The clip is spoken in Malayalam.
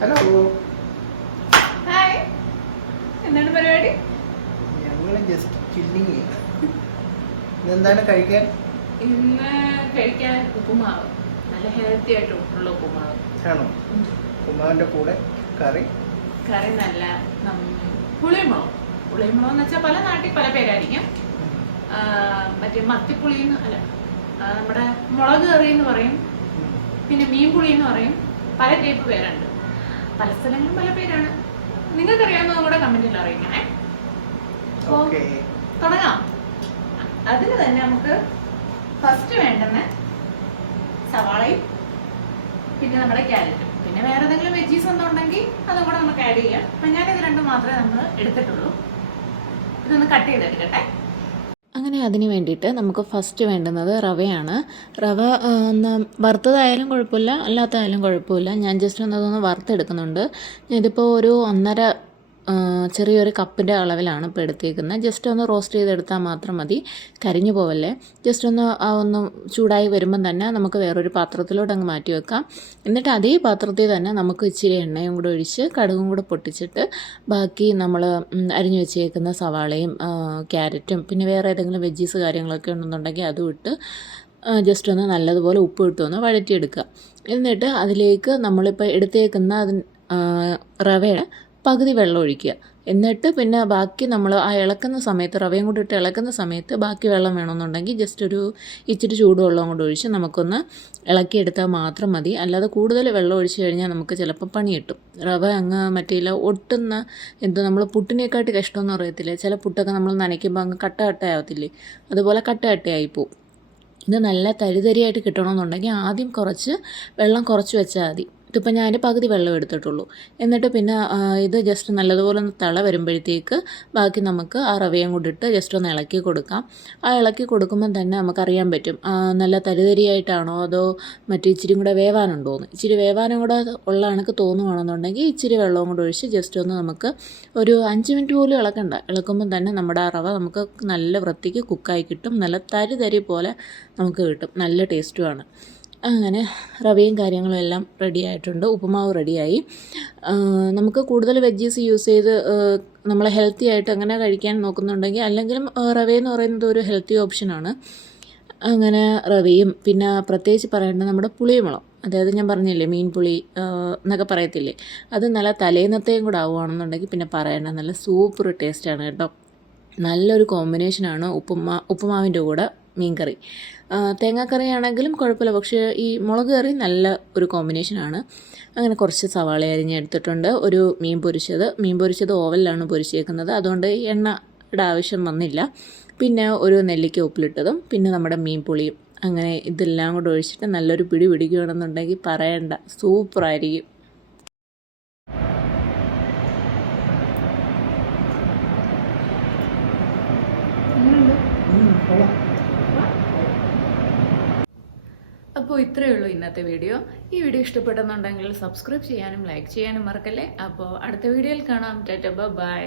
ഹലോ ഹായ്, എന്താണ് പരിപാടി? ഞങ്ങൾ ജസ്റ്റ് ചില്ലിങ്. ഇന്നെന്താണ് കഴിക്കാൻ? ഇന്ന് കഴിക്കാൻ ഉപ്പുമാവ്, നല്ല ഹെൽത്തി ആയിട്ടുള്ള ഉപ്പുമാവ് ആണോ? ഉപ്പുമാവിൻ്റെ കൂടെ കറി കറി നല്ല പുളിമുളക്. പുളിമുളക് എന്ന് വെച്ചാൽ പല നാട്ടിൽ പല പേരായിരിക്കും. മറ്റേ മത്തിപ്പുളി അല്ല, നമ്മുടെ മുളക് കറി എന്ന് പറയും, പിന്നെ മീൻ പുളി എന്ന് പറയും. പല ടൈപ്പ് പേരുണ്ട്, പല സ്ഥലങ്ങളിലും പല പേരാണ്. നിങ്ങൾക്കറിയാവുന്നത് കൂടെ കമന്റിൽ അറിയിക്കണേ. തുടങ്ങാം. അതിന് തന്നെ നമുക്ക് ഫസ്റ്റ് വേണ്ടുന്ന സവാളയും പിന്നെ നമ്മുടെ ക്യാരറ്റും, പിന്നെ വേറെ ഏതെങ്കിലും വെജീസ് ഒന്നും ഉണ്ടെങ്കിൽ അതും കൂടെ നമുക്ക് ആഡ് ചെയ്യാം. അപ്പം ഞാനിത് രണ്ടും മാത്രമേ നമ്മൾ എടുത്തിട്ടുള്ളൂ. ഇതൊന്ന് കട്ട് ചെയ്തെടുക്കട്ടെ. അങ്ങനെ അതിന് വേണ്ടിയിട്ട് നമുക്ക് ഫസ്റ്റ് വേണ്ടുന്നത് റവയാണ്. റവ വറുത്തതായാലും കുഴപ്പമില്ല, അല്ലാത്തതായാലും കുഴപ്പമില്ല. ഞാൻ ജസ്റ്റ് അതൊന്ന് വറുത്തെടുക്കുന്നുണ്ട്. ഇതിപ്പോൾ ഒരു 1.5 ചെറിയൊരു കപ്പിൻ്റെ അളവിലാണ് ഇപ്പോൾ എടുത്തേക്കുന്നത്. ജസ്റ്റ് ഒന്ന് റോസ്റ്റ് ചെയ്തെടുത്താൽ മാത്രം മതി, കരിഞ്ഞു പോവല്ലേ. ജസ്റ്റ് ഒന്ന് ചൂടായി വരുമ്പം തന്നെ നമുക്ക് വേറൊരു പാത്രത്തിലോട്ട് അങ്ങ് മാറ്റി വെക്കാം. എന്നിട്ട് അതേ പാത്രത്തിൽ തന്നെ നമുക്ക് ഇച്ചിരി എണ്ണയും കൂടെ ഒഴിച്ച് കടുകും കൂടെ പൊട്ടിച്ചിട്ട് ബാക്കി നമ്മൾ അരിഞ്ഞു വെച്ചേക്കുന്ന സവാളയും ക്യാരറ്റും പിന്നെ വേറെ ഏതെങ്കിലും വെജീസ് കാര്യങ്ങളൊക്കെ ഉണ്ടെന്നുണ്ടെങ്കിൽ അതും ഇട്ട് ജസ്റ്റ് ഒന്ന് നല്ലതുപോലെ ഉപ്പ് ഇട്ടൊന്ന് വഴറ്റിയെടുക്കുക. എന്നിട്ട് അതിലേക്ക് നമ്മളിപ്പോൾ എടുത്തേക്കുന്ന റവയുടെ പകുതി വെള്ളം ഒഴിക്കുക. എന്നിട്ട് പിന്നെ ബാക്കി നമ്മൾ ആ ഇളക്കുന്ന സമയത്ത് റവയും കൂടി ഇട്ട് ഇളക്കുന്ന സമയത്ത് ബാക്കി വെള്ളം വേണമെന്നുണ്ടെങ്കിൽ ജസ്റ്റ് ഒരു ഇച്ചിരി ചൂടുവെള്ളം കൊണ്ട് ഒഴിച്ച് നമുക്കൊന്ന് ഇളക്കിയെടുത്താൽ മാത്രം മതി. അല്ലാതെ കൂടുതൽ വെള്ളം ഒഴിച്ച് കഴിഞ്ഞാൽ നമുക്ക് ചിലപ്പോൾ പണി കിട്ടും. റവ അങ്ങ് മറ്റേല ഒട്ടുന്ന നമ്മൾ പുട്ടിനെക്കാട്ടി കഷ്ടമെന്ന് പറയത്തില്ലേ, ചില പുട്ടൊക്കെ നമ്മൾ നനയ്ക്കുമ്പോൾ അങ്ങ് കട്ട കട്ടയാവത്തില്ലേ, അതുപോലെ കട്ട കട്ടയായിപ്പോവും. ഇത് നല്ല തരിതരിയായിട്ട് കിട്ടണമെന്നുണ്ടെങ്കിൽ ആദ്യം കുറച്ച് വെള്ളം കുറച്ച് വെച്ചാൽ മതി. ഇതിപ്പോൾ ഞാൻ പകുതി വെള്ളം എടുത്തിട്ടുള്ളൂ. എന്നിട്ട് പിന്നെ ഇത് ജസ്റ്റ് നല്ലതുപോലെ ഒന്ന് തള വരുമ്പോഴത്തേക്ക് ബാക്കി നമുക്ക് ആ റവയും കൂടി ഇട്ട് ജസ്റ്റ് ഒന്ന് ഇളക്കി കൊടുക്കാം. ആ ഇളക്കി കൊടുക്കുമ്പം തന്നെ നമുക്കറിയാൻ പറ്റും നല്ല തരിതരിയായിട്ടാണോ അതോ മറ്റു ഇച്ചിരി കൂടെ വേവാനുണ്ടോയെന്ന്. ഇച്ചിരി വേവാനും കൂടെ ഉള്ള കണക്ക് തോന്നുകയാണെന്നുണ്ടെങ്കിൽ ഇച്ചിരി വെള്ളവും കൂടെ ഒഴിച്ച് ജസ്റ്റ് ഒന്ന് നമുക്ക് ഒരു 5 മിനിറ്റ് പോലും ഇളക്കണ്ട. ഇളക്കുമ്പം തന്നെ നമ്മുടെ ആ റവ നമുക്ക് നല്ല വൃത്തിക്ക് കുക്കായി കിട്ടും. നല്ല തരി പോലെ നമുക്ക് കിട്ടും. നല്ല ടേസ്റ്റുമാണ്. അങ്ങനെ റവയും കാര്യങ്ങളും എല്ലാം റെഡി ആയിട്ടുണ്ട്. ഉപ്പുമാവ് റെഡിയായി. നമുക്ക് കൂടുതൽ വെജീസ് യൂസ് ചെയ്ത് നമ്മൾ ഹെൽത്തി ആയിട്ട് അങ്ങനെ കഴിക്കാൻ നോക്കുന്നുണ്ടെങ്കിൽ അല്ലെങ്കിലും റവയെന്ന് പറയുന്നത് ഒരു ഹെൽത്തി ഓപ്ഷനാണ്. അങ്ങനെ റവയും പിന്നെ പ്രത്യേകിച്ച് പറയേണ്ടത് നമ്മുടെ പുളിമുളക്, അതായത് ഞാൻ പറഞ്ഞില്ലേ മീൻ പുളി എന്നൊക്കെ പറയത്തില്ലേ, അത് നല്ല തലേന്നത്തെയും കൂടെ ആവുകയാണെന്നുണ്ടെങ്കിൽ പിന്നെ പറയേണ്ട നല്ല സൂപ്പർ ടേസ്റ്റാണ് കേട്ടോ. നല്ലൊരു കോമ്പിനേഷനാണ് ഉപ്പുമാവിൻ്റെ കൂടെ മീൻ കറി. തേങ്ങാക്കറി ആണെങ്കിലും കുഴപ്പമില്ല, പക്ഷേ ഈ മുളക് കറി നല്ല ഒരു കോമ്പിനേഷനാണ്. അങ്ങനെ കുറച്ച് സവാള അരിഞ്ഞെടുത്തിട്ടുണ്ട്. ഒരു മീൻ പൊരിച്ചത് ഓവനിലാണ് പൊരിച്ചേക്കുന്നത്, അതുകൊണ്ട് എണ്ണയുടെ ആവശ്യം വന്നില്ല. പിന്നെ ഒരു നെല്ലിക്ക ഉപ്പിലിട്ടതും പിന്നെ നമ്മുടെ മീൻ പുളിയും. അങ്ങനെ ഇതെല്ലാം കൂടെ ഒഴിച്ചിട്ട് നല്ലൊരു പിടി പിടിക്കുകയാണെന്നുണ്ടെങ്കിൽ പറയണ്ട, സൂപ്പറായിരിക്കും. അപ്പോൾ ഇത്രയേ ഉള്ളൂ ഇന്നത്തെ വീഡിയോ. ഈ വീഡിയോ ഇഷ്ടപ്പെട്ടെന്നുണ്ടെങ്കിൽ സബ്സ്ക്രൈബ് ചെയ്യാനും ലൈക്ക് ചെയ്യാനും മറക്കല്ലേ. അപ്പോൾ അടുത്ത വീഡിയോയിൽ കാണാം. ടാറ്റാ, ബൈ.